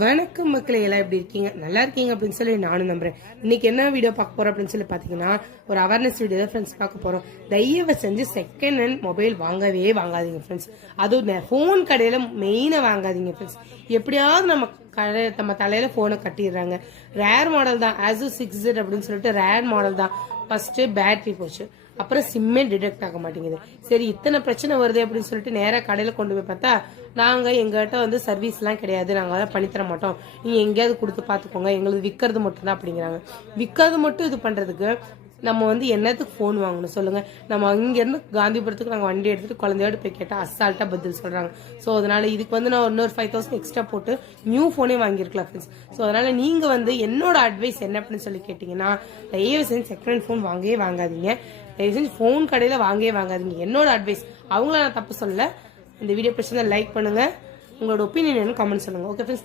வணக்கம் மக்களை எல்லாம் எப்படி இருக்கீங்க? நல்லா இருக்கீங்க அப்படின்னு சொல்லி நானும் நம்புறேன். இன்னைக்கு என்ன வீடியோ பார்க்க போறோம் அப்படின்னு சொல்லி பாத்தீங்கன்னா ஒரு அவேர்னஸ் வீடியோ தான் ஃப்ரெண்ட்ஸ் பார்க்க போறோம். தயவு செஞ்சு செகண்ட் ஹேண்ட் மொபைல் வாங்கவே வாங்காதீங்க ஃப்ரெண்ட்ஸ் அதுவும் ஃபோன் கடையில மெயினா வாங்காதீங்க ஃப்ரெண்ட்ஸ் எப்படியாவது நம்ம கடை நம்ம தலையில போனை கட்டிடுறாங்க. ரேர் மாடல் தான் ஆசு சிக்ஸ் அப்படின்னு சொல்லிட்டு ரேர் மாடல் தான். ஃபர்ஸ்ட் பேட்டரி போச்சு. அப்புறம் சிம்மே டிடெக்ட் ஆக மாட்டேங்குது. சரி இத்தனை பிரச்சனை வருது அப்படின்னு சொல்லிட்டு நேராக கடையில் கொண்டு போய் பார்த்தா நாங்கள் எங்கள்கிட்ட வந்து சர்வீஸ்லாம் கிடையாது. நாங்கள் அதெல்லாம் பண்ணித்தர மாட்டோம். நீங்கள் எங்கேயாவது கொடுத்து பார்த்துக்கோங்க. எங்களுக்கு விற்கிறது மட்டும் தான் அப்படிங்கிறாங்க. விற்கிறது மட்டும் இது பண்ணுறதுக்கு நம்ம வந்து என்னத்துக்கு ஃபோன் வாங்கணும் சொல்லுங்க. நம்ம அங்கேருந்து காந்திபுரத்துக்கு நாங்கள் வண்டி எடுத்துட்டு குழந்தையோட போய் கேட்டால் அசால்ட்டாக பதில் சொல்கிறாங்க ஸோ அதனால் இதுக்கு வந்து நான் இன்னொரு ஃபைவ் தௌசண்ட் எக்ஸ்ட்ரா போட்டு நியூ ஃபோனே வாங்கியிருக்கலாம் ஃப்ரெண்ட்ஸ் ஸோ அதனால் நீங்கள் வந்து என்னோட அட்வைஸ் என்ன அப்படின்னு சொல்லி கேட்டிங்கன்னா தயவு செஞ்சு செகண்ட் ஃபோன் வாங்கவே வாங்காதீங்க. தயவு செஞ்சு ஃபோன் கடையில் வாங்கவே வாங்காதீங்க. என்னோட அட்வைஸ் அவங்கள நான் தப்பு சொல்லலை. இந்த வீடியோ பிடிச்சிருந்தா லைக் பண்ணுங்கள் உங்களோட ஒப்பீனியன் என்ன கமெண்ட் சொல்லுங்கள் ஓகே ஃப்ரெண்ட்ஸ்